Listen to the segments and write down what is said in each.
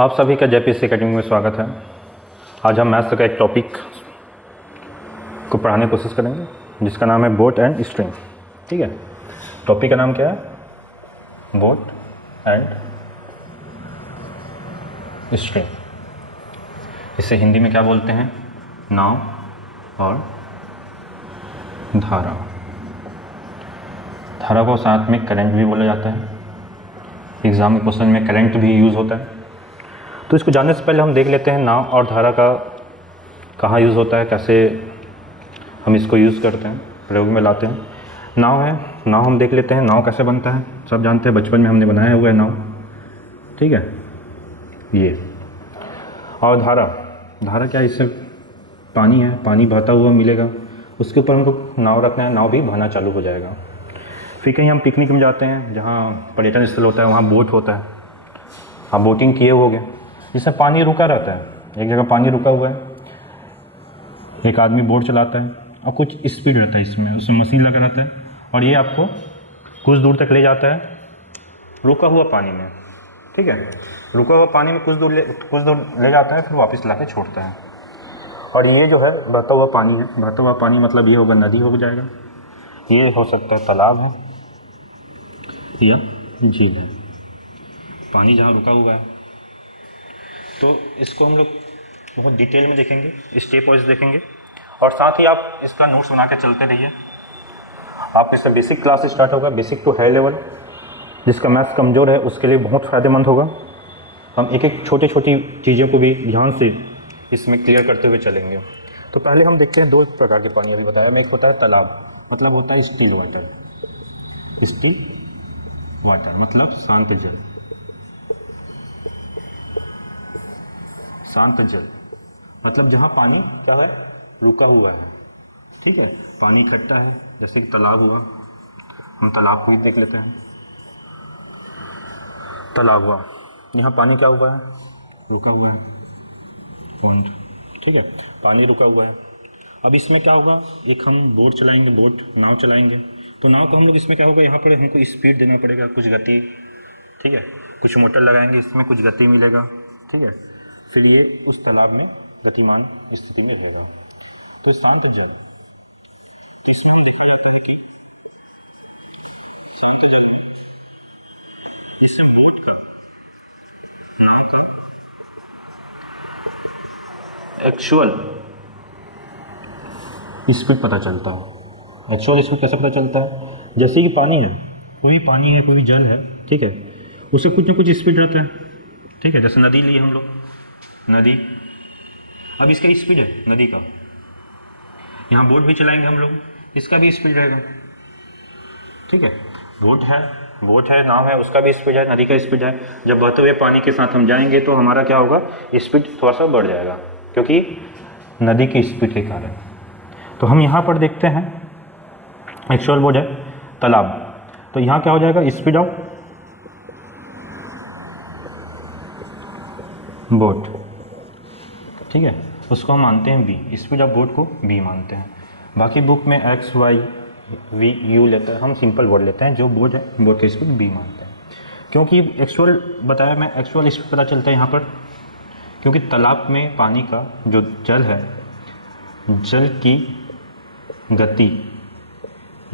आप सभी का जेपीएससी एकेडमी में स्वागत है। आज हम मैथ्स का एक टॉपिक को पढ़ाने की कोशिश करेंगे जिसका नाम है बोट एंड स्ट्रिंग। ठीक है, टॉपिक का नाम क्या है? Boat and string. इसे हिंदी में क्या बोलते हैं? नाव और धारा। धारा को साथ में करंट भी बोला जाता है। एग्ज़ाम के क्वेश्चन में करंट भी यूज़ होता है। तो इसको जानने से पहले हम देख लेते हैं नाव और धारा का कहाँ यूज़ होता है, कैसे हम इसको यूज़ करते हैं, प्रयोग में लाते हैं। नाव है, नाव हम देख लेते हैं नाव कैसे बनता है। सब जानते हैं, बचपन में हमने बनाया हुआ है नाव। ठीक है, ये। और धारा, धारा क्या है? इससे पानी है, पानी बहता हुआ मिलेगा, उसके ऊपर हमको नाव रखना है, नाव भी बहना चालू हो जाएगा। फिर कहीं हम पिकनिक में जाते हैं जहाँ पर्यटन स्थल होता है, वहाँ बोट होता है, आप बोटिंग किए होगे, जिससे पानी रुका रहता है। एक जगह पानी रुका हुआ है, एक आदमी बोट चलाता है और कुछ स्पीड रहता है उसमें मशीन लगा रहता है और ये आपको कुछ दूर तक ले जाता है रुका हुआ पानी में। ठीक है, रुका हुआ पानी में कुछ दूर ले जाता है, फिर वापस ला के छोड़ता है। और ये जो है बहता हुआ पानी है। बहता हुआ पानी मतलब ये होगा नदी हो जाएगा, ये हो सकता है तालाब है या झील है। पानी जहाँ रुका हुआ है, तो इसको हम लोग बहुत डिटेल में देखेंगे, स्टेप वाइज देखेंगे। और साथ ही आप इसका नोट्स बना के चलते रहिए। आप इससे बेसिक क्लास स्टार्ट होगा, बेसिक टू हाई लेवल। जिसका मैथ्स कमज़ोर है उसके लिए बहुत फ़ायदेमंद होगा। हम एक एक छोटी छोटी चीज़ों को भी ध्यान से इसमें क्लियर करते हुए चलेंगे। तो पहले हम देखते हैं दो प्रकार के पानी अभी बताया मैं। एक होता है तालाब, मतलब होता है स्टिल वाटर। स्टिल वाटर मतलब शांत जल। शांत जल मतलब जहाँ पानी क्या है, रुका हुआ है। ठीक है, पानी इकट्ठा है, जैसे तालाब हुआ, हम तालाब को ही देख लेते हैं। तालाब हुआ, यहाँ पानी क्या हुआ है, रुका हुआ है, पॉन्ड। ठीक है, पानी रुका हुआ है। अब इसमें क्या होगा, एक हम बोट चलाएंगे, नाव चलाएंगे। तो नाव को हम लोग इसमें क्या होगा, यहाँ पर हमको स्पीड देना पड़ेगा, कुछ गति। ठीक है, कुछ मोटर लगाएंगे, इसमें कुछ गति मिलेगा। ठीक है, फिर ये उस तालाब में गतिमान स्थिति में रहेगा। तो शांत जल, जिसमें देखा जाता है कि शांत जल, इससे बोट का, नाव का एक्चुअल स्पीड पता चलता है। एक्चुअल स्पीड कैसे पता चलता है? जैसे कि पानी है, कोई भी पानी है, कोई भी जल है, ठीक है, उससे कुछ ना कुछ स्पीड रहता है। ठीक है, जैसे नदी लिए हम लोग, नदी, अब इसका स्पीड है नदी का। यहाँ बोट भी चलाएंगे हम लोग, इसका भी स्पीड रहेगा। ठीक है, बोट है, नाव है, उसका भी स्पीड है, नदी का स्पीड है। जब बहते हुए पानी के साथ हम जाएंगे तो हमारा क्या होगा, स्पीड थोड़ा सा बढ़ जाएगा, क्योंकक्योंकि नदी की स्पीड के कारण। तो हम यहाँ पर देखते हैं एक्चुअल बोट है तालाब, तो यहाँ क्या हो जाएगा, स्पीड ऑफ बोट। ठीक है, उसको हम मानते हैं बी, स्पीड ऑफ बोट को बी मानते हैं। बाकी बुक में एक्स वाई वी यू लेता है, हम सिंपल वर्ड लेते हैं। जो बोट है, बोट की स्पीड बी मानते हैं, क्योंकि एक्चुअल बताया मैं, एक्चुअल स्पीड पता चलता है यहाँ पर, क्योंकि तालाब में पानी का जो जल है, जल की गति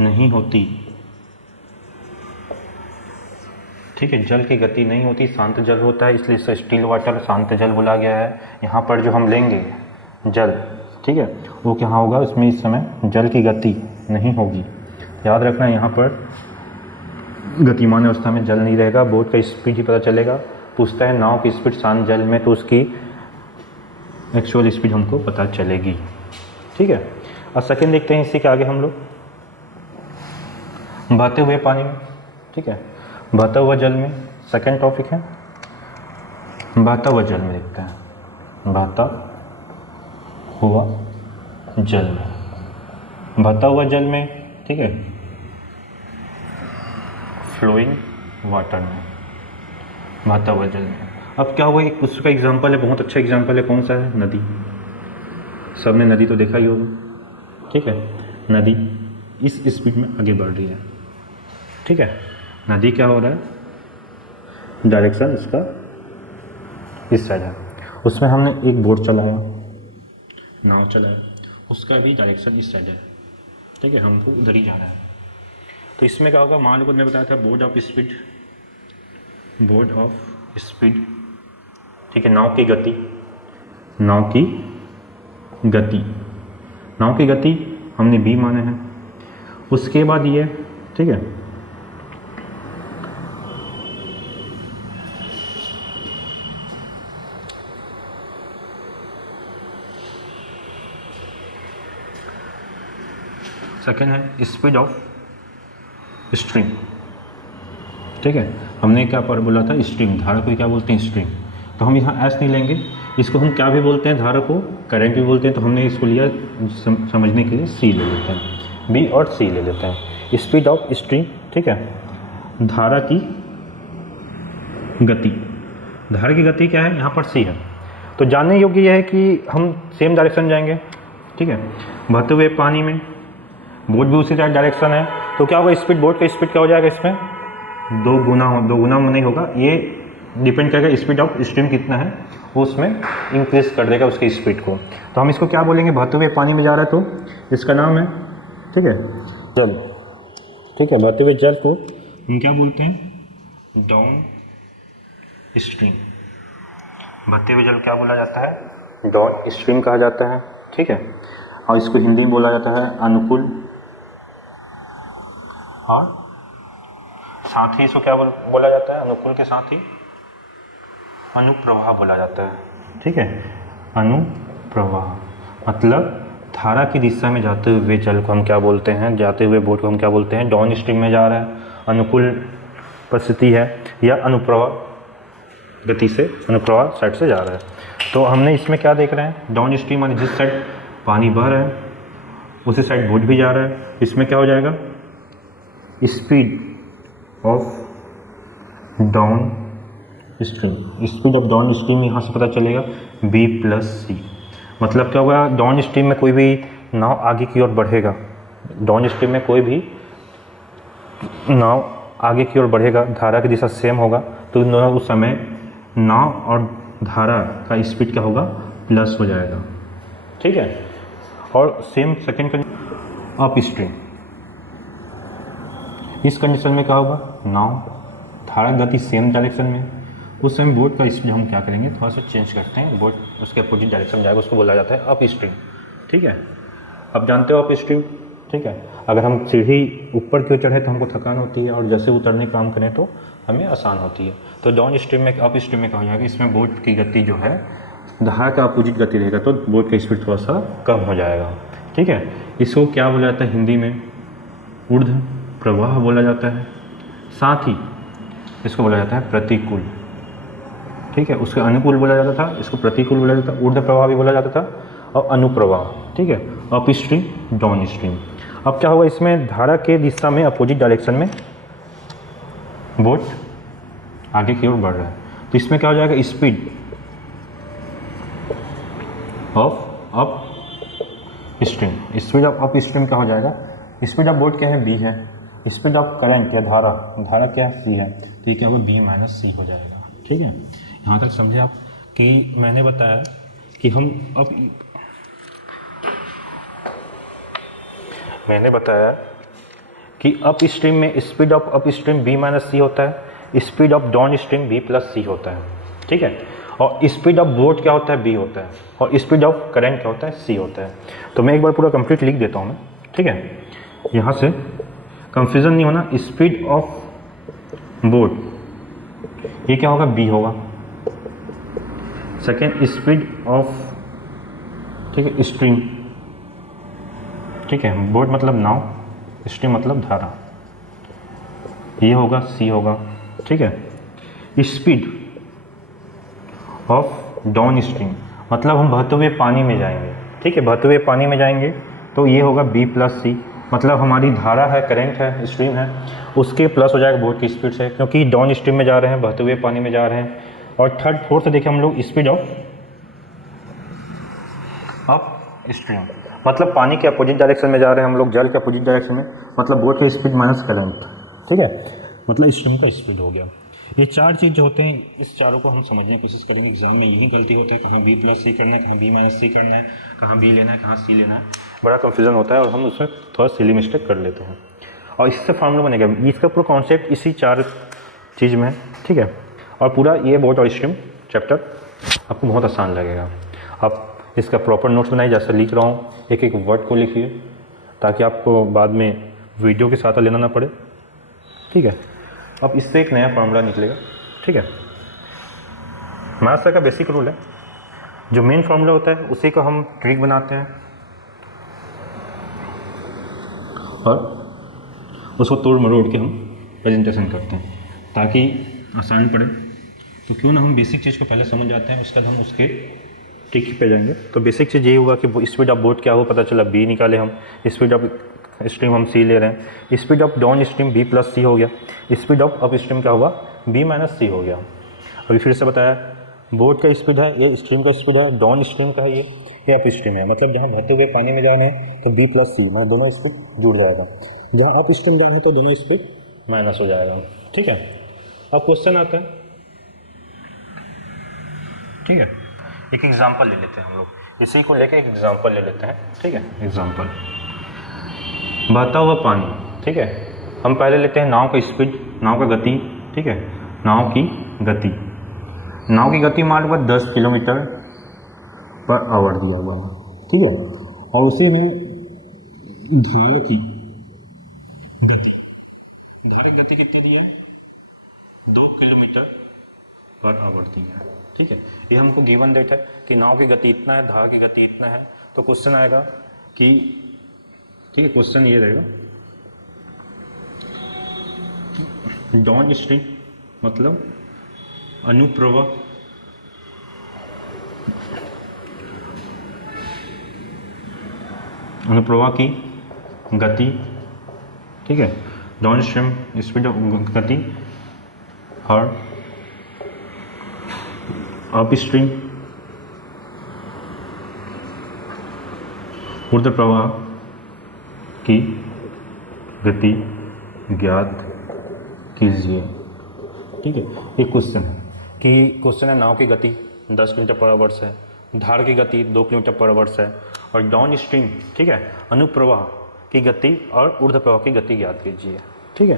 नहीं होती। ठीक है, जल की गति नहीं होती, शांत जल होता है, इसलिए इसे स्टिल वाटर, शांत जल बोला गया है। यहाँ पर जो हम लेंगे जल, ठीक है, वो क्या होगा, उसमें इस समय जल की गति नहीं होगी। याद रखना, यहाँ पर गतिमान अवस्था में जल नहीं रहेगा, बोट का स्पीड ही पता चलेगा। पूछता है नाव की स्पीड शांत जल में, तो उसकी एक्चुअल स्पीड हमको पता चलेगी। ठीक है, और सेकेंड देखते हैं इसी के आगे हम लोग, बहते हुए पानी में। ठीक है, बहता हुआ जल में सेकेंड टॉपिक है, बहता हुआ जल में देखते हैं। बहता हुआ जल में, बहता हुआ जल में, ठीक है, फ्लोइंग वाटर में, बहता हुआ जल में। अब क्या हुआ, एक उसका एग्जाम्पल है, बहुत अच्छा एग्जाम्पल है, कौन सा है, नदी। सबने नदी तो देखा ही होगा। ठीक है, नदी इस स्पीड में आगे बढ़ रही है। ठीक है, नदी क्या हो रहा है, डायरेक्शन इसका इस साइड है, उसमें हमने एक बोट चलाया, नाव चलाया, उसका भी डायरेक्शन इस साइड है, ठीक है, हमको उधर ही जाना है। तो इसमें क्या होगा, मान लो मैंने बताया था board of speed, board of speed, ठीक है, नाव की गति, नाव की गति, नाव की गति हमने b माने हैं। उसके बाद ये, ठीक है, सेकेंड है स्पीड ऑफ स्ट्रीम, ठीक है, हमने क्या पर बोला था, स्ट्रीम, धारा को क्या बोलते हैं, स्ट्रीम। तो हम यहाँ एस नहीं लेंगे, इसको हम क्या भी बोलते हैं, धारा को करंट भी बोलते हैं, तो हमने इसको लिया समझने के लिए सी ले लेते हैं, बी और सी ले लेते हैं। स्पीड ऑफ स्ट्रीम, ठीक है, धारा की गति, धारा की गति क्या है, यहाँ पर सी है। तो जानने योग्य यह है कि हम सेम डायरेक्शन जाएंगे, ठीक है, बहते हुए पानी में, बोट भी उसी डायरेक्शन है, तो क्या होगा, स्पीड, बोट का स्पीड क्या हो जाएगा, इसमें दो गुना नहीं होगा, ये डिपेंड करेगा स्पीड ऑफ स्ट्रीम कितना है, वो उसमें इंक्रीज कर देगा उसकी स्पीड को। तो हम इसको क्या बोलेंगे, बहते हुए पानी में जा रहा है तो इसका नाम है, ठीक है, जल, ठीक है, बहते हुए जल को हम क्या बोलते हैं, डाउन स्ट्रीम, बहते हुए जल क्या बोला जाता है, डाउन स्ट्रीम कहा जाता है, ठीक है। और इसको हिंदी में बोला जाता है अनुकूल, और साथ ही इसको क्या बोला जाता है, अनुकूल के साथ ही अनुप्रवाह बोला जाता है, ठीक है, अनुप्रवाह मतलब धारा की दिशा में जाते हुए जल को हम क्या बोलते हैं, जाते हुए बोट को हम क्या बोलते हैं, डाउन स्ट्रीम में जा रहा है, अनुकूल परिस्थिति है, या अनुप्रवाह गति से, अनुप्रवाह साइड से जा रहा है। तो हमने इसमें क्या देख रहे हैं, डाउन स्ट्रीम माने जिस साइड पानी बह रहा है उसी साइड बोट भी जा रहा है। इसमें क्या हो जाएगा, speed of down stream, speed of down stream यहाँ से पता चलेगा b प्लस सी, मतलब क्या होगा, डाउन स्ट्रीम में कोई भी नाव आगे की ओर बढ़ेगा, डाउन स्ट्रीम में कोई भी नाव आगे की ओर बढ़ेगा, धारा की दिशा सेम होगा, तो इन दोनों उस समय नाव और धारा का स्पीड क्या होगा, प्लस हो जाएगा, ठीक है। और same second condition up stream, इस कंडीशन में क्या होगा, नाव धारा गति सेम डायरेक्शन में, उस समय बोट का स्पीड हम क्या करेंगे, थोड़ा सा चेंज करते हैं, बोट उसके अपोजिट डायरेक्शन में जाएगा, उसको बोला जाता है अप स्ट्रीम, ठीक है। अब जानते हो अप स्ट्रीम, ठीक है, अगर हम सीढ़ी ऊपर की ओर चढ़े तो हमको थकान होती है, और जैसे उतरने का काम करें तो हमें आसान होती है। तो डाउन स्ट्रीम में, अप स्ट्रीम में क्या हो जाएगा, इसमें बोट की गति जो है धारा का अपोजिट गति रहेगा, तो बोट का स्पीड थोड़ा सा कम हो जाएगा, ठीक है। इसको क्या बोला जाता है हिंदी में, ऊर्ध्व प्रवाह बोला जाता है, साथ ही इसको बोला जाता है प्रतिकूल, ठीक है, उसके अनुकूल बोला जाता था, इसको प्रतिकूल बोला जाता था, ऊर्ध्व प्रवाह भी बोला जाता था, और अनुप्रवाह, ठीक है, अप स्ट्रीम डाउन स्ट्रीम। अब क्या होगा, इसमें धारा के दिशा में अपोजिट डायरेक्शन में बोट आगे की ओर बढ़ रहा है, तो इसमें क्या हो जाएगा, speed of up stream, speed of up stream क्या हो जाएगा, स्पीड ऑफ बोट क्या है, b है, स्पीड ऑफ करंट या धारा, धारा क्या है, c है, तो ये क्या होगा, b माइनस सी हो जाएगा, ठीक है। यहाँ तक समझे आप कि मैंने बताया कि हम अब मैंने बताया कि अप स्ट्रीम में speed of upstream b minus C होता है, speed of downstream b plus C होता है, ठीक है। और स्पीड ऑफ बोट क्या होता है, b होता है, और स्पीड ऑफ करंट क्या होता है, c होता है। तो मैं एक बार पूरा कंप्लीट लिख देता हूँ मैं, ठीक है, यहाँ से कंफ्यूजन नहीं होना। स्पीड ऑफ बोट ये क्या होगा, b होगा। सेकेंड स्पीड ऑफ, ठीक है, स्ट्रीम, ठीक है, बोट मतलब नाव, स्ट्रीम मतलब धारा, ये होगा c होगा, ठीक है। स्पीड ऑफ डाउन स्ट्रीम मतलब हम बहते हुए पानी में जाएंगे, ठीक है, बहते हुए पानी में जाएंगे, तो ये होगा b प्लस सी, मतलब हमारी धारा है, करंट है, स्ट्रीम है, उसके प्लस हो जाएगा बोट की स्पीड से, क्योंकि डाउन स्ट्रीम में जा रहे हैं, बहते हुए पानी में जा रहे हैं। और थर्ड फोर्थ देखें हम लोग, स्पीड ऑफ अप स्ट्रीम मतलब पानी के अपोजिट डायरेक्शन में जा रहे हैं हम लोग, जल के अपोजिट डायरेक्शन में, मतलब बोट की स्पीड माइनस करंट, ठीक है, मतलब स्ट्रीम का स्पीड हो गया। ये चार चीज़ जो होते हैं, इस चारों को हम समझने की कोशिश करेंगे। एग्जाम में यही गलती होता है, कहाँ बी प्लस सी करना है, कहाँ बी माइनस सी करना है, कहाँ बी लेना है, कहाँ सी लेना है, बड़ा कन्फ्यूजन होता है और हम उसमें थोड़ा सिली मिस्टेक कर लेते हैं। और इससे फार्मूला बनेगा, इसका पूरा कॉन्सेप्ट इसी चार चीज़ में है, ठीक है। और पूरा ये बोर्ड और स्ट्रीम चैप्टर आपको बहुत आसान लगेगा। आप इसका प्रॉपर नोट्स बनाइए, जैसे लिख रहा हूँ, एक एक वर्ड को लिखिए ताकि आपको बाद में वीडियो के साथ लेना ना पड़े, ठीक है। अब इससे एक नया फार्मूला निकलेगा, ठीक है। मैथ्स का बेसिक रूल है, जो मेन फार्मूला होता है उसी को हम ट्रिक बनाते हैं और उसको तोड़ मरोड़ के हम प्रेजेंटेशन करते हैं ताकि आसान पड़े। तो क्यों ना हम बेसिक चीज़ को पहले समझ जाते हैं, उसके बाद हम उसके ट्रिक पे जाएंगे। तो बेसिक चीज़ ये हुआ कि स्पीड ऑफ बोट क्या हो, पता चला बी निकाले हम, स्पीड ऑफ स्ट्रीम हम सी ले रहे हैं, speed of downstream B plus C हो गया, स्पीड ऑफ अप स्ट्रीम क्या हुआ, बी माइनस सी हो गया। अभी फिर से बताया, बोट का स्पीड है, ये स्ट्रीम का स्पीड है, डाउन स्ट्रीम का है, ये अप स्ट्रीम है, मतलब जहाँ बहते हुए पानी में जाना है तो बी प्लस सी, मतलब दोनों स्पीड जुड़ जाएगा, जहाँ अप स्ट्रीम जाना है तो दोनों स्पीड माइनस हो जाएगा, ठीक है। अब क्वेश्चन आता है, ठीक है। एक एग्जाम्पल ले लेते हैं हम लोग, इसी को लेके एक एग्जाम्पल ले लेते हैं, ठीक है। एग्जाम्पल, बहता हुआ पानी, ठीक है। हम पहले लेते हैं नाव का स्पीड, नाव का गति, ठीक है। नाव की गति, नाव की गति मान लो 10 किलोमीटर पर आवर दिया हुआ है, ठीक है। और उसी में धारा की गति, धारा की गति कितनी दी है, 2 किलोमीटर पर आवर दी है, ठीक है। ये हमको गिवन डेट है कि नाव की गति इतना है, धारा की गति इतना है। तो क्वेश्चन आएगा कि, ठीक है, क्वेश्चन ये रहेगा, डाउन स्ट्रीम मतलब अनुप्रवाह, अनुप्रवाह की गति, ठीक है। डाउन स्ट्रीम स्पीड ऑफ गति और अप स्ट्रीम ऊर्ध्व प्रवाह की गति ज्ञात कीजिए, ठीक है। एक क्वेश्चन है कि क्वेश्चन है, नाव की गति 10 किलोमीटर पर आवर्स है, धार की गति 2 किलोमीटर पर आवर्स है और डाउन स्ट्रीम, ठीक है, अनुप्रवाह की गति और ऊर्ध्व प्रवाह की गति ज्ञात कीजिए, ठीक है।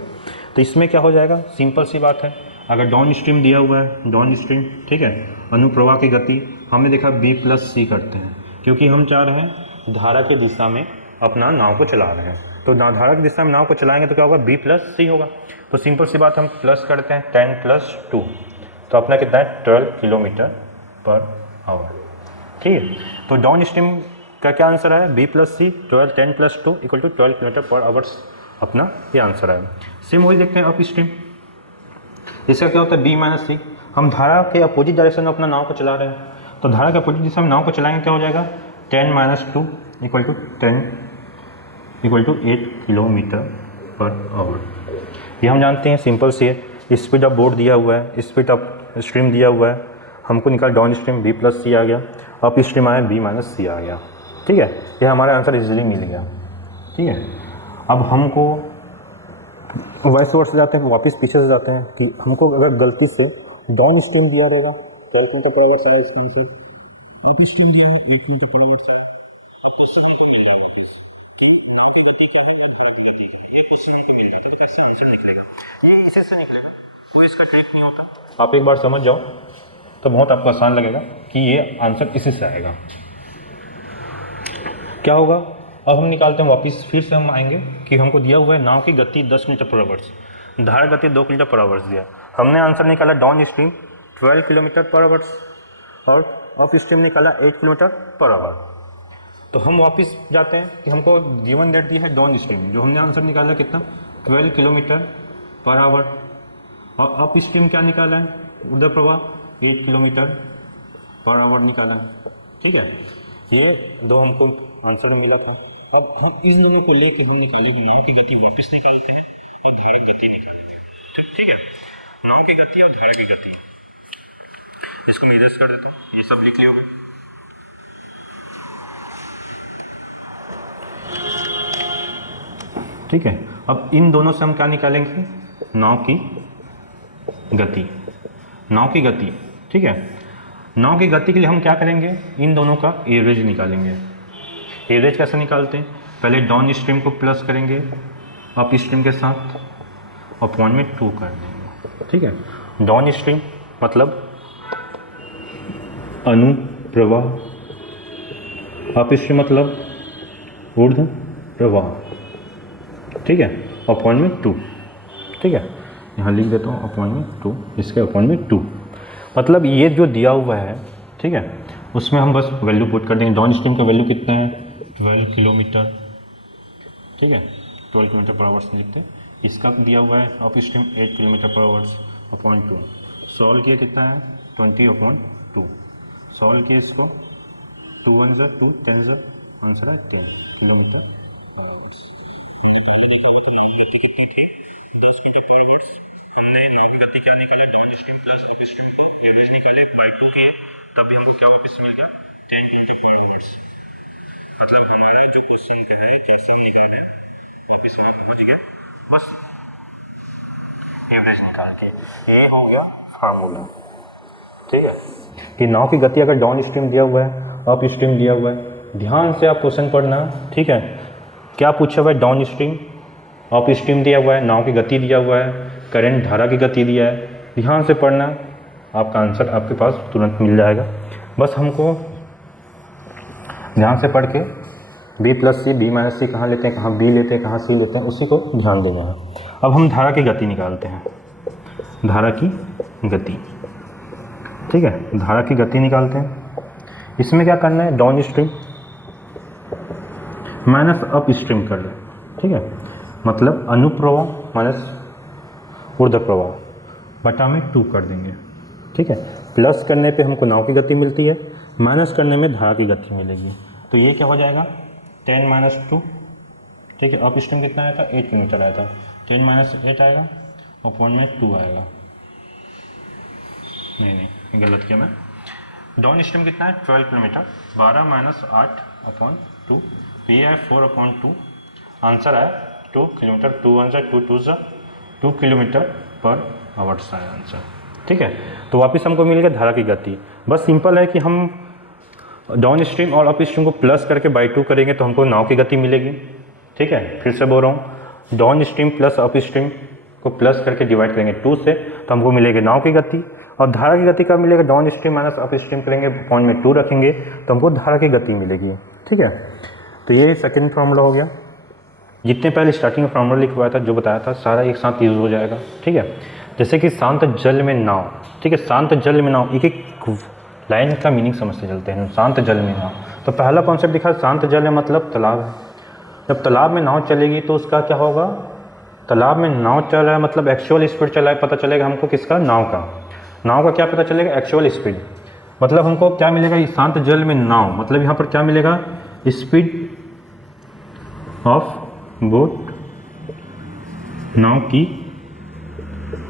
तो इसमें क्या हो जाएगा, सिंपल सी बात है, अगर डाउन स्ट्रीम दिया हुआ है, डाउन स्ट्रीम, ठीक है, अनुप्रवाह की गति हमने देखा बी प्लस सी करते हैं क्योंकि हम चाह रहे हैं धारा की दिशा में अपना नाव को चला रहे हैं। तो धारा की दिशा में नाव को चलाएंगे तो क्या होगा, बी प्लस सी होगा। तो सिंपल सी बात, हम प्लस करते हैं 10 + 2, तो अपना कितना है 12 किलोमीटर पर आवर, ठीक है। तो डाउन स्ट्रीम का क्या आंसर है, बी प्लस सी, 12 10 + 2 = 12 किलोमीटर पर आवर्स, अपना ये आंसर है। सेम वही देखते हैं अप स्ट्रीम, इसका क्या होता है बी माइनस सी, हम धारा के अपोजिट डायरेक्शन में अपना नाव को चला रहे हैं, तो धारा के अपोजिट दिशा में नाव को चलाएंगे क्या हो जाएगा, 10 - 2 = 10 = 8 किलोमीटर पर आवर। ये हम जानते हैं, सिंपल सी है। स्पीड ऑफ बोट दिया हुआ है, स्पीड ऑफ स्ट्रीम दिया हुआ है, हमको निकाल डाउन स्ट्रीम बी प्लस सी आ गया, अप स्ट्रीम आया बी माइनस सी आ गया, ठीक है। ये हमारा आंसर इजीली मिल गया, ठीक है। अब हमको वैसे वर्ड से जाते हैं, वापस पीछे से जाते हैं कि हमको अगर गलती से डाउन स्ट्रीम दिया रहेगा 12 किलोमीटर पर आवर आया, इसका आंसर अप स्ट्रीम दिया है 8 किलोमीटर पर आवर आया, इसी से निकलेगा, कोई इसका ट्रिक नहीं होता। आप एक बार समझ जाओ तो बहुत आपको आसान लगेगा कि ये आंसर इसी से आएगा। क्या होगा, अब हम निकालते हैं वापस, फिर से हम आएंगे कि हमको दिया हुआ है नाव की गति 10 किलोमीटर पर आवर्स, धारा गति 2 किलोमीटर पर आवर्स दिया, हमने आंसर निकाला down stream 12 kilometre per hours और अप स्ट्रीम निकाला 8 किलोमीटर पर आवर। तो हम वापस जाते हैं कि हमको गिवन डेट दिया है डाउन स्ट्रीम, जो हमने आंसर निकाला कितना 12 किलोमीटर पर आवर, और अप स्ट्रीम क्या निकाला है, ऊर्ध्व प्रवाह 8 किलोमीटर पर आवर निकाला है, ठीक है। ये दो हमको आंसर मिला था। अब हम इन दोनों को लेके हम निकालेंगे, नाव की गति वापस निकालते हैं और धारा की गति निकालते हैं, ठीक है। नाव की गति और धारा की गति, इसको मैं इरेज कर देता हूँ, ये सब लिख लियोगे। ठीक है, अब इन दोनों से हम क्या निकालेंगे, नाव की गति, नाव की गति, ठीक है। नाव की गति के लिए हम क्या करेंगे, इन दोनों का एवरेज निकालेंगे। एवरेज कैसे निकालते हैं, पहले डाउन स्ट्रीम को प्लस करेंगे अप स्ट्रीम के साथ और पॉइंट में 2 कर देंगे, ठीक है। डाउन स्ट्रीम मतलब अनुप्रवाह, अप स्ट्रीम मतलब ऊर्ध्व प्रवाह, ठीक है, और पॉइंट में 2, ठीक है। यहाँ लिख देता हूँ अपॉइंट में 2, इसके अपॉइंट में 2 मतलब ये जो दिया हुआ है, ठीक है, उसमें हम बस वैल्यू पुट कर देंगे। डाउन स्ट्रीम का वैल्यू कितना है, 12 किलोमीटर, ठीक है, 12 किलोमीटर पर आवर्स लिखते हैं। इसका दिया हुआ है upstream 8 kilometre per hours upon 2। Solve किया कितना है, 20/2। सॉल्व किया इसको, 2 1 ज़ा 2, 10 ज़ा, आंसर है 10 किलोमीटर पर आवर्स। पहले देखा हुआ तो नाव गति कितनी थी, 10 मीटर पर आवर्स। हमने नाव गति क्या निकाला, down stream plus up stream को एवरेज निकाले बाई 2 किए, तभी हमको क्या वापस मिल गया, 10 मीटर पर आवर्स। मतलब हमारा जो क्वेश्चन का है जैसा हम निकाल रहे हैं वापस हमें पहुँच गया, बस एवरेज निकाल के। ये हो गया फार्मूला, ठीक है। कि नाव की गति अगर डाउन स्ट्रीम दिया हुआ है, अप स्ट्रीम दिया हुआ है, ध्यान से आप क्वेश्चन पढ़ना, ठीक है। क्या पूछा हुआ है, डाउन स्ट्रीम, अप स्ट्रीम दिया हुआ है, नाव की गति दिया हुआ है, करंट धारा की गति दिया है, ध्यान से पढ़ना, आपका आंसर आपके पास तुरंत मिल जाएगा। बस हमको ध्यान से पढ़ के b प्लस सी, b माइनस सी कहाँ लेते हैं, कहाँ b लेते हैं, कहाँ c लेते हैं, उसी को ध्यान देना है। अब हम धारा की गति निकालते हैं, धारा की गति, ठीक है, धारा की गति निकालते हैं। इसमें क्या करना है, down stream minus up stream कर रहे हैं, ठीक है, मतलब अनुप्रवाह माइनस ऊर्ध्व प्रवाह बटा में 2 कर देंगे, ठीक है। प्लस करने पे हमको नाव की गति मिलती है, माइनस करने में धारा की गति मिलेगी। तो ये क्या हो जाएगा, 10 - 2, ठीक है। अप स्ट्रीम कितना आया था, 8 किलोमीटर आया था, 10 - 8 आएगा और पॉइंट में 2 आएगा। नहीं गलत किया मैं। डाउन स्ट्रीम कितना है, 12 किलोमीटर, 12 - 8 अपॉन 2, तो ये है 4/2। आंसर आया 2 किलोमीटर, 2 1 ज़ा 2, 2 ज़ा 2 किलोमीटर पर आवर्स आया आंसर, ठीक है। तो वापस हमको मिल गया धारा की गति। बस सिंपल है कि हम डाउन स्ट्रीम और अप स्ट्रीम को प्लस करके बाई 2 करेंगे तो हमको नाव की गति मिलेगी, ठीक है। फिर से बोल रहा हूँ, down stream plus up stream को प्लस करके डिवाइड करेंगे 2 से तो हमको मिलेगी नाव की गति, और धारा की गति का मिलेगा, down stream minus up stream करेंगे, पॉइंट में 2 रखेंगे तो हमको धारा की गति मिलेगी, ठीक है। तो ये सेकेंड फार्मूला हो गया। जितने पहले स्टार्टिंग में फार्मूला लिखवाया था, जो बताया था, सारा एक साथ यूज़ हो जाएगा, ठीक है। जैसे कि शांत जल में नाव, ठीक है, शांत जल में नाव, एक एक लाइन का मीनिंग समझते चलते हैं। शांत जल में नाव, तो पहला कॉन्सेप्ट दिखा, शांत जल है मतलब तालाब है। जब तालाब में नाव चलेगी तो उसका क्या होगा, तालाब में नाव चल रहा है मतलब एक्चुअल स्पीड चला है, पता चलेगा हमको किसका, नाव का क्या पता चलेगा, एक्चुअल स्पीड। मतलब हमको क्या मिलेगा, ये शांत जल में नाव, मतलब यहाँ पर क्या मिलेगा, स्पीड ऑफ बोट, नाव की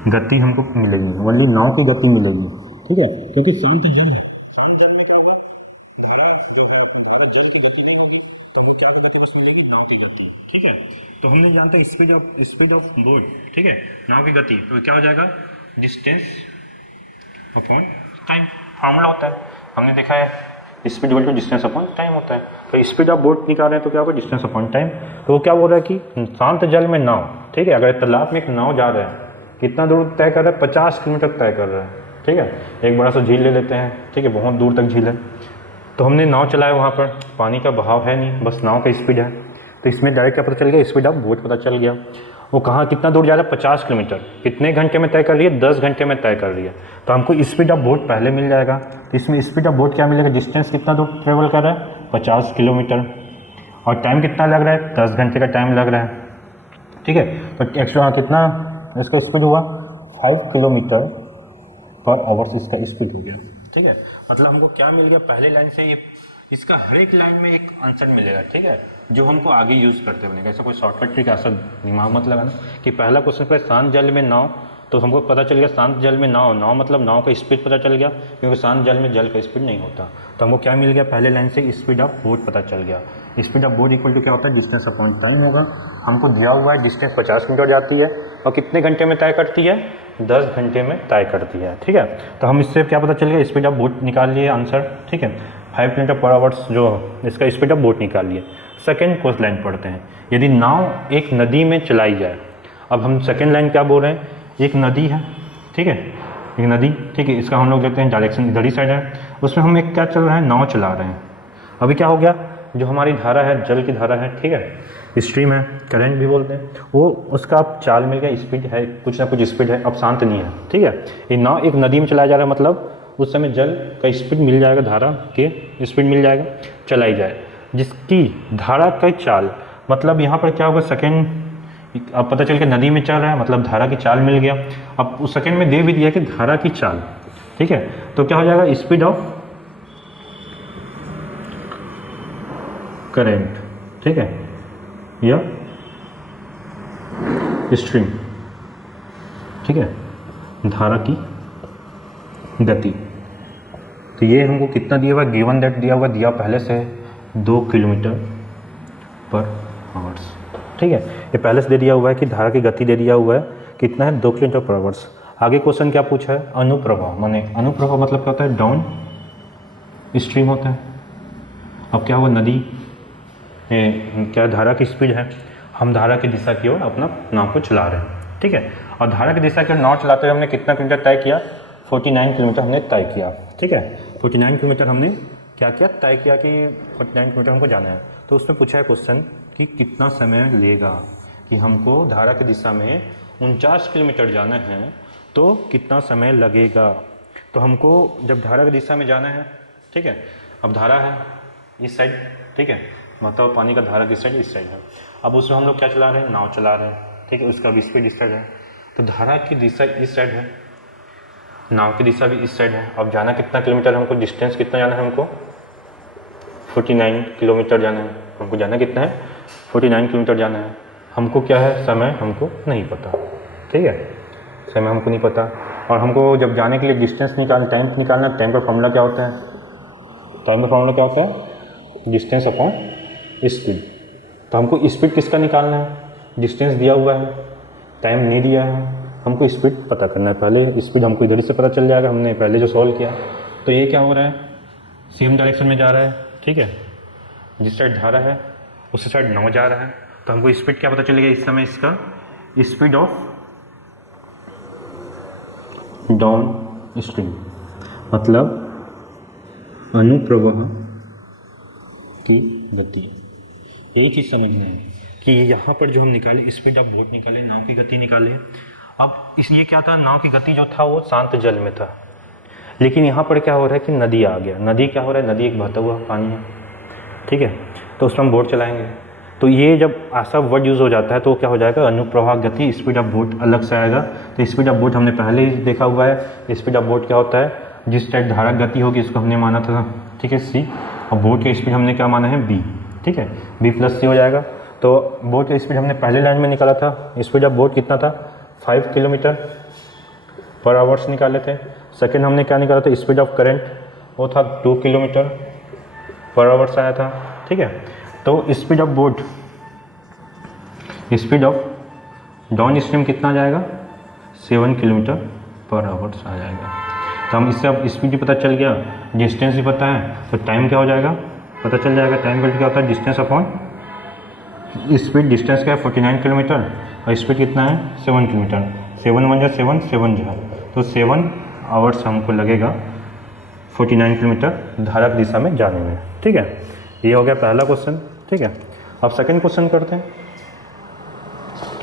गति हमको मिलेगी, ओनली नाव की गति मिलेगी, ठीक है, क्योंकि शांत जल है। शांत जल में क्या होगा, धारा जल की गति नहीं होगी तो वो क्या गति बस मिलेगी, नाव की गति, ठीक है। तो हमने जानते हैं स्पीड ऑफ बोट, ठीक है, नाव की गति, तो क्या हो जाएगा, डिस्टेंस अपॉन टाइम फार्मूला होता है। हमने देखा है speed equal to distance upon time होता है। तो स्पीड ऑफ बोट निकाल रहे हैं तो क्या होगा, डिस्टेंस अपॉन टाइम। तो वो क्या बोल रहा है कि शांत जल में नाव, ठीक है, अगर तालाब में एक नाव जा रहा है, कितना दूर तय कर रहा है, 50 किलोमीटर तय कर रहा है, ठीक है। एक बड़ा सा झील ले लेते हैं, ठीक है, बहुत दूर तक झील है, तो हमने नाव चलाया, वहाँ पर पानी का बहाव है नहीं, बस नाव का स्पीड है, तो इसमें डायरेक्ट क्या पता चल गया, स्पीड ऑफ बोट पता चल गया। वो कहाँ कितना दूर जा रहा है, 50 किलोमीटर, कितने घंटे में तय कर रही है, 10 घंटे में तय कर रही है, तो हमको स्पीड ऑफ बोट पहले मिल जाएगा। तो इसमें स्पीड ऑफ बोट क्या मिलेगा, डिस्टेंस कितना दूर ट्रेवल कर रहा है, 50 किलोमीटर, और टाइम कितना लग रहा है, 10 घंटे का टाइम लग रहा है, ठीक है। तो एक्स्ट्रा कितना इसका स्पीड हुआ, 5 किलोमीटर पर आवर्स इसका स्पीड हो गया, ठीक है। मतलब हमको क्या मिल गया, पहले लाइन से ये इसका हर एक लाइन में एक आंसर मिलेगा, ठीक है, जो हमको आगे यूज़ करते बनेगा। ऐसा कोई शॉर्टकट ट्रिक ऐसा दिमाग मत लगाना कि पहला क्वेश्चन पर शांत जल में नाव तो हमको पता चल गया शांत जल में नाव, नाव मतलब नाव का स्पीड पता चल गया, क्योंकि शांत जल में जल का स्पीड नहीं होता। तो हमको क्या मिल गया, पहले लाइन से स्पीड ऑफ बोट पता चल गया। Speed of boat equal to क्या होता है, डिस्टेंस अपॉन टाइम होगा। हमको दिया हुआ है डिस्टेंस 50 मीटर जाती है और कितने घंटे में तय करती है, 10 घंटे में तय करती है। ठीक है, तो हम इससे क्या पता चल गया, स्पीड ऑफ बोट निकाल लिए आंसर। ठीक है, 5 किलोमीटर पर आवर्स जो इसका स्पीड ऑफ बोट निकाल लिए। सेकेंड कोस्ट लाइन पढ़ते हैं। यदि नाव एक नदी में चलाई जाए, अब हम सेकेंड लाइन क्या बोल रहे हैं, एक नदी है, ठीक है, एक नदी, ठीक है, इसका हम लोग देखते हैं डायरेक्शन इधर ही साइड है, उसमें हम एक क्या चल रहा है, नाव चला रहे हैं। अभी क्या हो गया, जो हमारी धारा है, जल की धारा है, ठीक है, स्ट्रीम है, करंट भी बोलते हैं, वो उसका अब चाल मिल गया, स्पीड है, कुछ ना कुछ स्पीड है, अब शांत नहीं है। ठीक है, ये नाव एक नदी में चलाया जा रहा है, मतलब उस समय जल का स्पीड मिल जाएगा, धारा के स्पीड मिल जाएगा, चलाई जाए, जिसकी धारा का चाल, मतलब यहाँ पर क्या होगा, सेकेंड, अब पता चल के नदी में चल रहा है, मतलब धारा की चाल मिल गया। अब उस सेकेंड में दे भी दिया कि धारा की चाल, ठीक है, तो क्या हो जाएगा, स्पीड ऑफ करंट, ठीक है, या स्ट्रीम, ठीक है, धारा की गति। तो ये हमको कितना दिया हुआ, गिवन दैट दिया हुआ, दिया पहले से 2 किलोमीटर पर आवर्स। ठीक है, ये पहले से दे दिया हुआ है कि धारा की गति दे दिया हुआ है, कितना है, 2 किलोमीटर पर आवर्स। आगे क्वेश्चन क्या पूछा है, अनुप्रवाह, माने अनुप्रवाह मतलब क्या होता है, डाउन स्ट्रीम होता है। अब क्या हुआ, नदी क्या धारा की स्पीड है, हम धारा की दिशा की ओर अपना नाव को चला रहे हैं। ठीक है, और धारा की दिशा की ओर नाव चलाते हुए हमने कितना किलोमीटर तय किया, 49 किलोमीटर हमने तय किया। ठीक है, 49 किलोमीटर हमने क्या किया, तय किया कि 49 किलोमीटर हमको जाना है। तो उसमें पूछा है क्वेश्चन कि कितना समय लेगा, कि हमको धारा की दिशा में 49 किलोमीटर जाना है तो कितना समय लगेगा। तो हमको जब धारा की दिशा में जाना है, ठीक है, अब धारा है इस साइड, ठीक है, मतलब पानी का धारा किस साइड, इस साइड है। अब उसमें हम लोग क्या चला रहे हैं, नाव चला रहे हैं, ठीक है, उसका भी स्पीड इस साइड है, तो धारा की दिशा इस साइड है, नाव की दिशा भी इस साइड है। अब जाना कितना किलोमीटर, हमको डिस्टेंस कितना जाना है, हमको 49 किलोमीटर जाना है, हमको जाना कितना है, 49 किलोमीटर जाना है। हमको क्या है, समय हमको नहीं पता, ठीक है, समय हमको नहीं पता। और हमको जब जाने के लिए डिस्टेंस टाइम निकालना, टाइम का फॉर्मूला क्या होता है, टाइम का फॉर्मूला क्या होता है, डिस्टेंस अपॉन स्पीड। तो हमको स्पीड किसका निकालना है, डिस्टेंस दिया हुआ है, टाइम नहीं दिया है, हमको स्पीड पता करना है। पहले स्पीड हमको इधर से पता चल जाएगा, हमने पहले जो सॉल्व किया। तो ये क्या हो रहा है, सेम डायरेक्शन में जा रहा है, ठीक है, जिस साइड धारा है उस साइड नाव जा रहा है। तो हमको स्पीड क्या पता चलेगा इस समय, इसका स्पीड ऑफ डाउन स्ट्रीम, मतलब अनुप्रवाह की गति। एक चीज़ समझना है कि यहाँ पर जो हम निकाले स्पीड ऑफ बोट निकाले, नाव की गति निकाले। अब इसलिए क्या था, नाव की गति जो था वो शांत जल में था, लेकिन यहाँ पर क्या हो रहा है कि नदी आ गया। नदी क्या हो रहा है, नदी एक बहता हुआ पानी है, ठीक है, तो उसमें हम बोट चलाएंगे। तो ये जब ऐसा वर्ड यूज़ हो जाता है तो क्या हो जाएगा, अनुप्रवाह गति, स्पीड ऑफ बोट अलग से आएगा। तो स्पीड ऑफ बोट हमने पहले ही देखा हुआ है। स्पीड ऑफ बोट क्या होता है, जिस साइड धारा गति होगी इसको हमने माना था, ठीक है, सी, और बोट का स्पीड हमने क्या माना है, बी, ठीक है, बी प्लस सी हो जाएगा। तो बोट का स्पीड हमने पहले लाइन में निकाला था, स्पीड ऑफ बोट कितना था, 5 किलोमीटर पर आवर्स निकाले थे। सेकेंड हमने क्या निकाला था, स्पीड ऑफ करंट, वो था 2 किलोमीटर पर आवर्स आया था, ठीक है। तो speed of boat, speed of down stream कितना आ जाएगा, 7 किलोमीटर पर आवर्स आ जाएगा। तो हम इससे अब स्पीड भी पता चल गया, डिस्टेंस भी पता है, तो टाइम क्या हो जाएगा, पता चल जाएगा। टाइम क्या होता है, डिस्टेंस अपॉन स्पीड। डिस्टेंस क्या है 49 किलोमीटर और स्पीड कितना है 7 किलोमीटर। 7 1 जा 7, 7 जा, तो 7 आवर्स हमको लगेगा 49 किलोमीटर धारा की दिशा में जाने में, ठीक है। ये हो गया पहला क्वेश्चन, ठीक है। अब सेकंड क्वेश्चन करते हैं,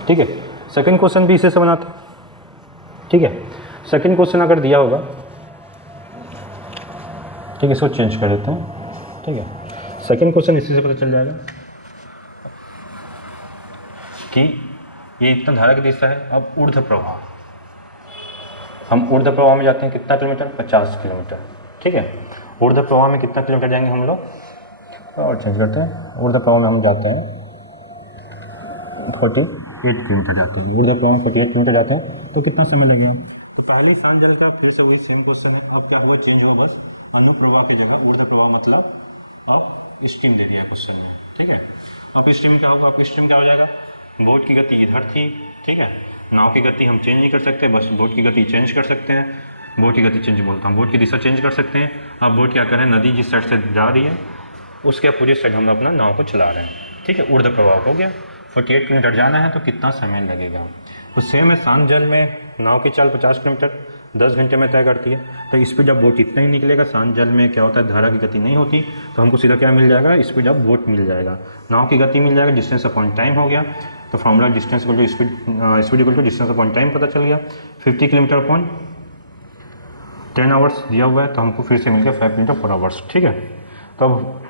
ठीक है। सेकंड क्वेश्चन भी इसी से बनाते हैं, ठीक है। सेकंड क्वेश्चन अगर दिया होगा, ठीक है, इसको चेंज कर देते हैं, ठीक है। सेकंड क्वेश्चन इसी से पता चल जाएगा कि ये इतना धारा की दिशा है। अब ऊर्ध्व प्रवाह, हम ऊर्ध्व प्रवाह में जाते हैं कितना किलोमीटर, 50 किलोमीटर, ठीक है। ऊर्ध्व प्रवाह में कितना किलोमीटर जाएंगे हम लोग, और चेंज करते हैं। ऊर्ध्व प्रवाह में हम जाते हैं किलोमीटर जाते हैं, ऊर्ध्व प्रवाह में 48 किलोमीटर जाते हैं, तो कितना समय लगेगा? तो पहले शांत जल का फिर से वही सेम क्वेश्चन है। अब क्या होगा, चेंज होगा, बस अनुप्रवाह की जगह ऊर्ध्व प्रवाह मतलब अब स्ट्रीम दे दिया क्वेश्चन में, ठीक है। अब स्ट्रीम क्या होगा, अब स्ट्रीम क्या हो जाएगा, बोट की गति इधर थी, ठीक है, नाव की गति हम चेंज नहीं कर सकते, बस बोट की गति चेंज कर सकते हैं, बोट की गति चेंज बोलता हूँ, बोट की दिशा चेंज कर सकते हैं। अब बोट क्या करें, नदी जिस साइड से जा रही है उसके अपोजिट साइड हम अपना नाव को चला रहे हैं, ठीक है। ऊर्ध्व प्रवाह हो गया, 48 किलोमीटर जाना है तो कितना समय लगेगा। तो सेम है, शांत जल में नाव की चाल 50 किलोमीटर 10 घंटे में तय करती है, तो स्पीड ऑफ बोट इतना ही निकलेगा। शांत जल में क्या होता है, धारा की गति नहीं होती, तो हमको सीधा क्या मिल जाएगा, स्पीड ऑफ बोट मिल जाएगा, नाव की गति मिल जाएगा, डिस्टेंस अपॉन टाइम हो गया। तो formula distance equal to speed equal to distance upon time पता चल गया, 50 किलोमीटर अपॉन 10 आवर्स दिया हुआ है, तो हमको फिर से मिल गया 5 किलोमीटर पर आवर्स, ठीक है। तो अब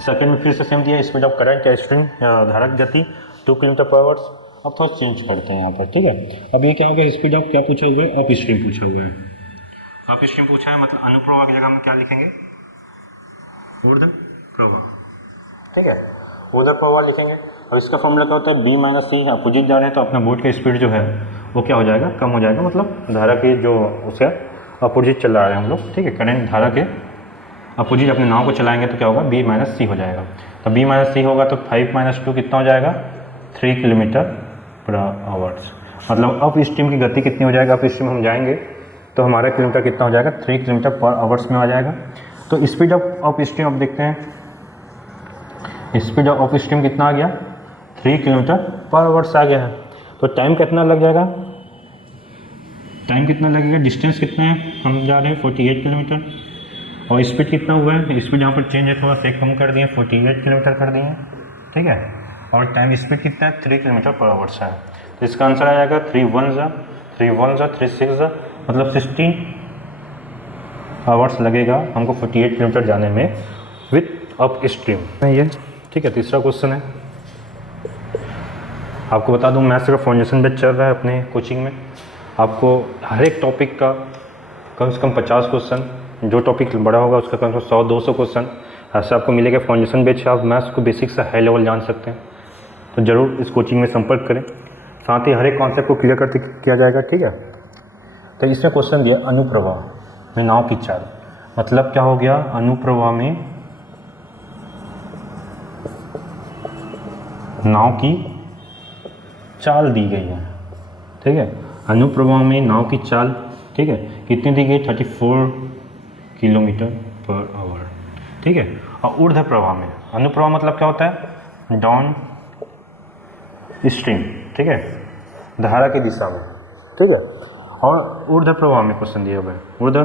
सेकेंड में फिर से सेम दिया, स्पीड ऑफ करंट या स्ट्रीम धारा की गति 2 किलोमीटर पर आवर्स। अब थोड़ा चेंज करते हैं यहाँ पर, ठीक है। अब ये क्या हो गया, स्पीड ऑफ क्या पूछा हुआ है, अप स्ट्रीम पूछा हुआ है, अप स्ट्रीम पूछा है, मतलब अनुप्रवाह की जगह हम क्या लिखेंगे, ऊर्ध्व प्रवाह, ठीक है, ऊर्ध्व प्रवाह लिखेंगे। अब इसका फॉर्मूला क्या होता है, बी माइनस सी, अपोजिट जा रहे हैं तो अपना बोट का स्पीड जो है वो क्या हो जाएगा, कम हो जाएगा, मतलब धारा की जो उसका अपोजिट चला रहे हैं हम लोग, ठीक है, करंट धारा के अपोजिट अपने नाव को चलाएंगे तो क्या होगा, बी माइनस सी हो जाएगा। तो बी माइनस सी होगा तो 5 माइनस 2 कितना हो जाएगा, 3 किलोमीटर पर आवर्स। मतलब अप स्ट्रीम की गति कितनी हो जाएगा, अप स्ट्रीम हम जाएंगे तो हमारा किलोमीटर कितना हो जाएगा, 3 किलोमीटर पर आवर्स में आ जाएगा। तो स्पीड ऑफ अप स्ट्रीम अब देखते हैं, स्पीड ऑफ अप स्ट्रीम कितना आ गया, 3 किलोमीटर पर आवर्स आ गया है। तो टाइम कितना लग जाएगा, टाइम कितना लगेगा, डिस्टेंस कितना है, हम जा रहे हैं 48 किलोमीटर, और स्पीड कितना हुआ है, स्पीड यहाँ पर चेंज है, थोड़ा सा कम कर दिए, 48 किलोमीटर कर दिए, ठीक है। और टाइम स्पीड कितना है, 3 किलोमीटर पर आवर्स है। तो इसका आंसर आ जाएगा 3 1 3 6 मतलब 16 आवर्स लगेगा हमको 48 किलोमीटर जाने में विथ अप स्ट्रीम ये, ठीक है। तीसरा क्वेश्चन है, आपको बता दूं मैथ्स का फाउंडेशन बैच चल रहा है अपने कोचिंग में, आपको हर एक टॉपिक का कम से कम 50 क्वेश्चन, जो टॉपिक बड़ा होगा उसका कम से कम 100-200 क्वेश्चन ऐसे आपको मिलेगा। फाउंडेशन बैच आप मैथ्स को बेसिक से हाई लेवल जान सकते हैं, तो ज़रूर इस कोचिंग में संपर्क करें, साथ ही हर एक कॉन्सेप्ट को क्लियर करते किया जाएगा, ठीक है। तो इसमें क्वेश्चन दिया, अनुप्रवाह में नाव की चाल, मतलब क्या हो गया, अनुप्रवाह में नाव की चाल दी गई है, ठीक है, अनुप्रवाह में नाव की चाल, ठीक है, कितनी दी गई, 34 किलोमीटर पर आवर, ठीक है। और ऊर्ध्व प्रवाह में, अनुप्रवाह मतलब क्या होता है, डाउन स्ट्रीम, ठीक है, धारा की दिशा में, ठीक है। और ऊर्ध्व प्रवाह में क्वेश्चन दिया हुआ है, ऊर्ध्व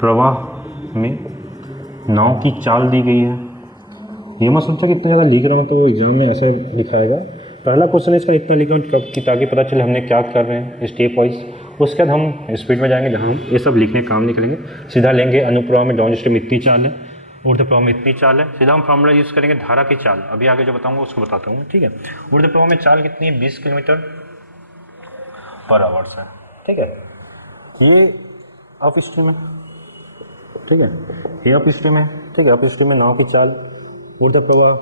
प्रवाह में नाव की चाल दी गई है। ये मैं सोचा कि इतना ज़्यादा लिख रहा हूँ तो एग्जाम में ऐसा लिखाएगा, पहला क्वेश्चन इसका इतना लिखा हूँ कि ताकि पता चले हमने क्या कर रहे हैं स्टेप वाइज। उसके बाद हम स्पीड में जाएंगे जहाँ हम ये सब लिखने काम नहीं करेंगे, सीधा लेंगे अनुप्रवाह में डाउन स्ट्रीम इतनी चाल है, ऊर्ध्व प्रवाह में इतनी चाल है, सीधा हम फॉर्मूला यूज़ करेंगे धारा की चाल, अभी आगे जो बताऊंगा उसको बताता हूँ, ठीक है। ऊर्ध्व प्रवाह में चाल कितनी है, 20 किलोमीटर पर आवर्स है, ठीक है। ये अप स्ट्रीम है, ठीक है, ये अप स्ट्रीम है, ठीक है, अप स्ट्रीम में नाव की चाल, ऊर्ध्व प्रवाह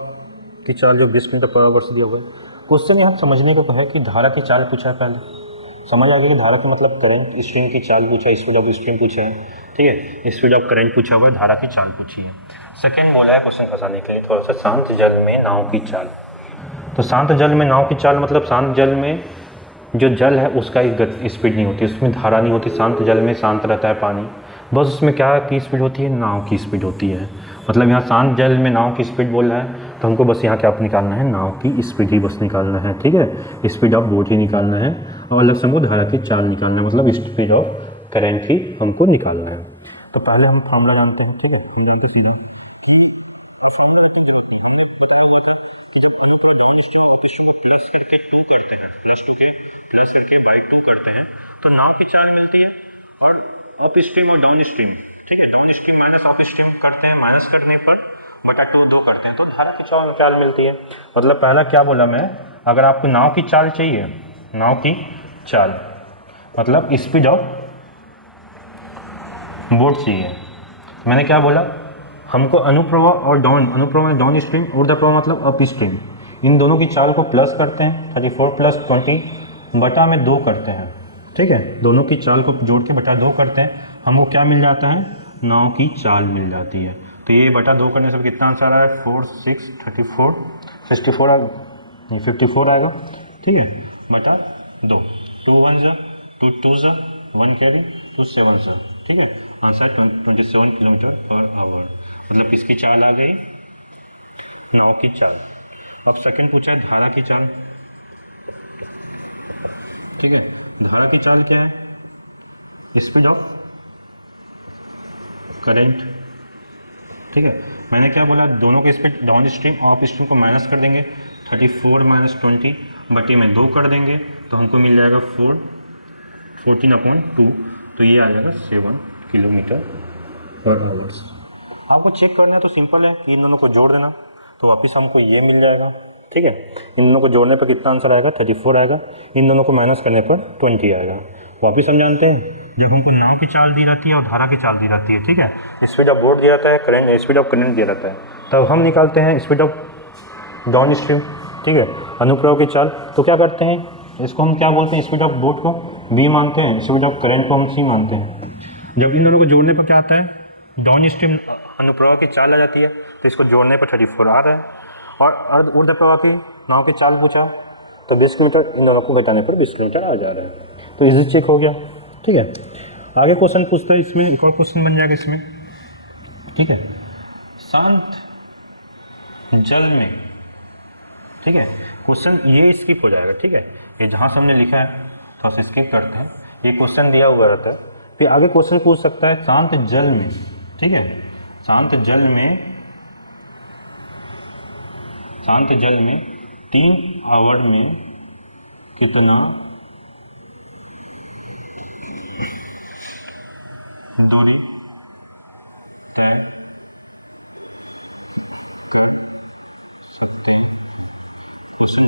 की चाल जो 20 किलोमीटर पर आवर्स दिया हुआ है। क्वेश्चन यहाँ समझने को है कि धारा की चाल पूछा है, पहले समझ आ गया कि धारा का मतलब करंट स्ट्रीम की चाल पूछा है, स्पीड ऑफ स्ट्रीम पूछे हैं, ठीक है, स्पीड ऑफ करंट पूछा हुआ है, धारा की चाल पूछी है। सेकेंड बोला है क्वेश्चन फंसाने के लिए थोड़ा सा, शांत जल में नाव की चाल। तो शांत जल में नाव की चाल मतलब शांत जल में जो जल है उसका स्पीड नहीं होती, उसमें धारा नहीं होती, शांत जल में शांत रहता है पानी, बस उसमें क्या की स्पीड होती है, नाव की स्पीड होती है। मतलब यहाँ शांत जल में नाव की स्पीड बोल रहा है तो हमको बस यहाँ क्या निकालना है, नाव की स्पीड ही बस निकालना है, ठीक है, स्पीड ऑफ बोट ही निकालना है, और अलग से हमको धारा की चाल निकालना है, मतलब स्पीड ऑफ करंट ही हमको निकालना है। तो पहले हम फॉर्मूला जानते हैं, ठीक है, हम जानते सीधे तो नाव की चाल मिलती है, और अप स्ट्रीम और डाउन स्ट्रीम, ठीक है, down stream minus up stream करते हैं, माइनस करने पर बटा 2 करते हैं तो धारा की चाल मिलती है। मतलब पहला क्या बोला मैं, अगर आपको नाव की चाल चाहिए, नाव की चाल मतलब स्पीड ऑफ बोट चाहिए, तो मैंने क्या बोला, हमको अनुप्रवाह और डाउन, अनुप्रवाह डाउन स्ट्रीम, ऊर्ध्व प्रवाह मतलब अप स्ट्रीम, इन दोनों की चाल को प्लस करते हैं, 34 + 20 बटा में 2 करते हैं, ठीक है। दोनों की चाल को जोड़ के बटा 2 करते हैं, हमको क्या मिल जाता है, नाव की चाल मिल जाती है। तो ये बटा 2 करने से कितना आंसर आया, 4 6 34 64 नहीं 54 आएगा, ठीक है, बटा 2। 2 1 ज़ा 2 2 ज़ा 1 कैरी 2 7 ज़ा, ठीक है। आंसर 27 km/h, मतलब किसकी चाल आ गई, नाव की चाल। अब सेकंड पूछा है धारा की चाल, ठीक है। धारा की चाल क्या है, स्पीड ऑफ करंट, ठीक है। मैंने क्या बोला, दोनों के स्पीड डाउन स्ट्रीम और अप स्ट्रीम को माइनस कर देंगे, 34 - 20 बटे में 2 कर देंगे तो हमको मिल जाएगा 14/2, तो ये आ जाएगा 7 km/h। आपको चेक करना है तो सिंपल है, इन दोनों को जोड़ देना तो वापस हमको ये मिल जाएगा, ठीक है। इन दोनों को जोड़ने पर कितना आंसर आएगा, 34 आएगा, इन दोनों को माइनस करने पर 20 आएगा। वापस हम जानते हैं जब हमको नाव की चाल दी रहती है और धारा की चाल दी रहती है, ठीक है, स्पीड ऑफ बोट दिया रहता है, करंट स्पीड ऑफ करंट दिया रहता है, तब हम निकालते हैं स्पीड ऑफ डाउन स्ट्रीम, ठीक है, अनुप्रयोग की चाल। तो क्या करते हैं, इसको हम क्या बोलते हैं, स्पीड ऑफ बोट को b मानते हैं, स्पीड ऑफ करंट को हम c मानते हैं। जब इन दोनों को जोड़ने पर क्या आता है, डाउन स्ट्रीम अनुप्रवाह की चाल आ जाती है, तो इसको जोड़ने पर 34 आ रहा है। और अर्ध ऊर्ध्व प्रवाह की नाव की चाल पूछा तो 20 किलोमीटर, इन दोनों को घटाने पर 20 किलोमीटर आ जा रहा है, तो इजी चेक हो गया, ठीक है। आगे क्वेश्चन पूछते हैं, इसमें एक और क्वेश्चन बन जाएगा इसमें, ठीक है। शांत जल में, ठीक है, क्वेश्चन ये स्किप हो जाएगा, ठीक है, ये जहाँ से हमने लिखा है थोड़ा सा स्किप करते हैं, ये क्वेश्चन दिया हुआ रहता है, फिर आगे क्वेश्चन पूछ सकता है शांत जल में, ठीक है, शांत जल में 3 आवर में कितना दूरी तय कर सकते हैं। क्वेश्चन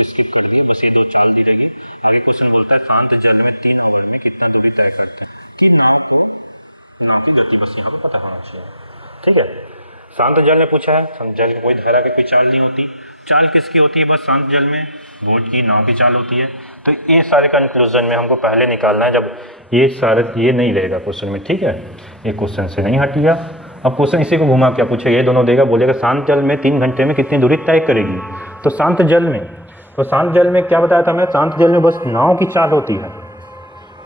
स्किप करेंगे, बस ये 2 चाल दी रहेगी। आगे क्वेश्चन बोलता है शांत जल में 3 आवर में कितना दूरी तय करते हैं, कि नाव की गति बस ये हमको पता होना चाहिए, ठीक है। शांत जल में पूछा है, शांत जल में कोई धारा की कोई चाल नहीं होती, चाल किसकी होती है, बस शांत जल में बोट की, नाव की चाल होती है। तो ये सारे कंक्लूजन में हमको पहले निकालना है, जब ये सारे ये नहीं रहेगा क्वेश्चन में, ठीक है, ये क्वेश्चन से नहीं हटिया। अब क्वेश्चन इसी को घुमा क्या पूछेगा, ये दोनों देगा, बोलेगा शांत जल में 3 घंटे में कितनी दूरी तय करेगी। तो शांत जल में, तो शांत जल में क्या बताया था हमने, शांत जल में बस नाव की चाल होती है,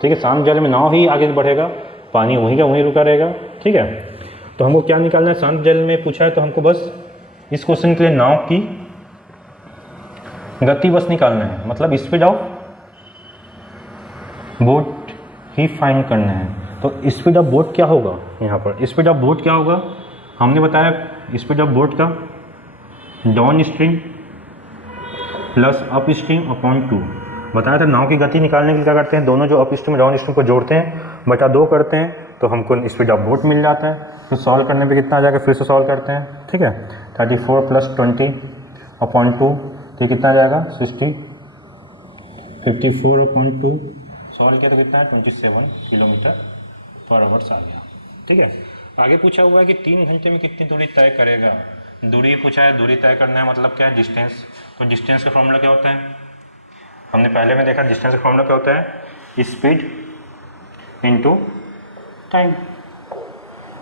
ठीक है, शांत जल में नाव ही आगे बढ़ेगा, पानी वहीं का वहीं रुका रहेगा, ठीक है। तो हमको क्या निकालना है, शांत जल में पूछा है तो हमको बस इस क्वेश्चन के लिए नाव की गति बस निकालना है, मतलब speed of boat he find करना है। तो स्पीड ऑफ बोट क्या होगा, यहाँ पर स्पीड ऑफ बोट क्या होगा, हमने बताया स्पीड ऑफ बोट का down stream plus up stream upon 2 बताया था। नाव की गति निकालने के लिए क्या करते हैं, दोनों जो अप स्ट्रीम डाउन स्ट्रीम को जोड़ते हैं, बटा 2 करते हैं, तो हमको स्पीड ऑफ बोट मिल जाता है। फिर सॉल्व करने पे कितना आ जाएगा, फिर से सॉल्व करते हैं, ठीक है, 34 + 20 अपॉन 2, तो कितना आ जाएगा 60, 54/2 सॉल्व किया तो कितना है 27 km/h आ गया, ठीक है। आगे पूछा हुआ है कि 3 घंटे में कितनी दूरी तय करेगा, दूरी पूछा है, दूरी तय करना है, मतलब क्या है, डिस्टेंस। तो डिस्टेंस का फॉर्मूला क्या होता है, हमने पहले में देखा, डिस्टेंस का फॉर्मूला क्या होता है, स्पीड इनटू टाइम।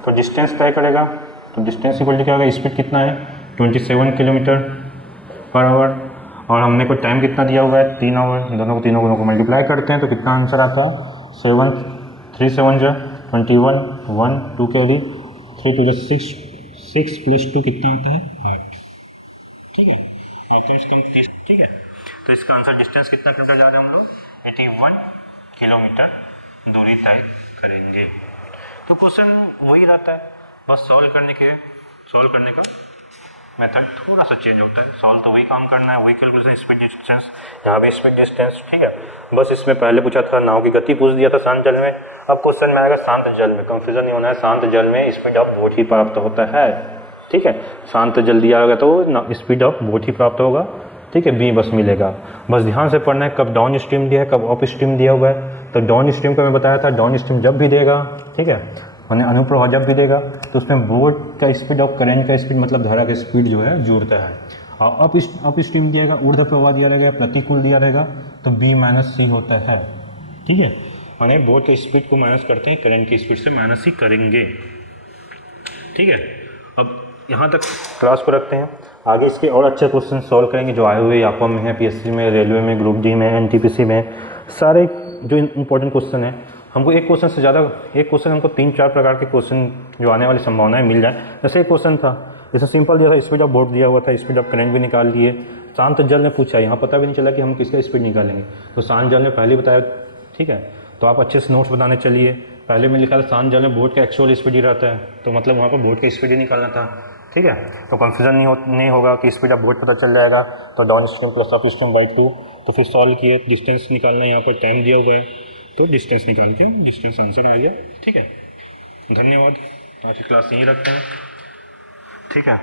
तो डिस्टेंस तय करेगा, तो डिस्टेंस इक्वल क्या होगा, स्पीड कितना है 27 km/h, और हमने को टाइम कितना दिया हुआ है 3 आवर, तीनों को मल्टीप्लाई करते हैं तो कितना आंसर आता है 7 3 7 जो 21 1 2 कैरी 3 2 6 6 + 2 कितना आता है 8, ठीक है। आपको इसका ठीक है, तो इसका आंसर डिस्टेंस कितना किलोमीटर जा रहे हैं हम लोग, 81 किलोमीटर दूरी तय करेंगे। तो क्वेश्चन वही रहता है, बस सॉल्व करने का मेथड थोड़ा सा चेंज होता है। सॉल्व तो वही काम करना है, वही कैलकुलेशन, स्पीड डिस्टेंस, यहाँ भी स्पीड डिस्टेंस, ठीक है। बस इसमें पहले पूछा था नाव की गति पूछ दिया था शांत जल में, अब क्वेश्चन में आएगा शांत जल में, कंफ्यूजन नहीं होना है, शांत जल में स्पीड ऑफ बोट ही प्राप्त होता है, ठीक है। शांत जल दिया होगा तो स्पीड ऑफ बोट ही प्राप्त होगा, ठीक है, बी बस मिलेगा। बस ध्यान से पढ़ना है, कब डाउन स्ट्रीम दिया है, कब अप स्ट्रीम दिया हुआ है। तो डाउन स्ट्रीम का मैं बताया था, डाउन स्ट्रीम जब भी देगा, ठीक है, मैंने अनुप्रवाह जब भी देगा तो उसमें बोट का स्पीड और करंट का स्पीड, मतलब धारा का स्पीड जो है जुड़ता है। अप स्ट्रीम दिया रहेगा, ऊर्ध्व प्रवाह दिया रहेगा, प्रतिकूल दिया रहेगा, तो B माइनस सी होता है। ठीक है, माने बोट के स्पीड को माइनस करते हैं, करंट की स्पीड से माइनस ही करेंगे। ठीक है, अब यहाँ तक क्लास को रखते हैं, आगे इसके और अच्छे क्वेश्चन सॉल्व करेंगे जो आए हुए यापम में है, PSC में, रेलवे में, ग्रुप डी में, NTPC में, सारे जो इंपॉर्टेंट क्वेश्चन है। हमको एक क्वेश्चन से ज़्यादा, एक क्वेश्चन हमको 3-4 प्रकार के क्वेश्चन जो आने वाली संभावनाएं मिल जाए। जैसे एक क्वेश्चन था, जैसे सिंपल दिया था, स्पीड ऑफ बोट दिया हुआ था, स्पीड ऑफ करंट भी निकाल लिए। शांत जल ने पूछा, यहाँ पता भी नहीं चला कि हम किसका स्पीड निकालेंगे, तो शांत जल ने पहले बताया। ठीक है, तो आप अच्छे से नोट्स बनाने चलिए। पहले में लिखा था शांत जल में बोट का एक्चुअल स्पीड ही रहता है, तो मतलब वहाँ पर बोट का स्पीड ही निकालना था। ठीक है, तो कंफ्यूजन नहीं होगा कि स्पीड ऑफ बोट पता चल जाएगा, तो down stream plus up stream by 2। तो फिर सॉल्व किए, डिस्टेंस निकालना, यहाँ पर टाइम दिया हुआ है, तो डिस्टेंस निकाल के डिस्टेंस आंसर आ गया। ठीक है, धन्यवाद, आज की क्लास यहीं रखते हैं। ठीक है।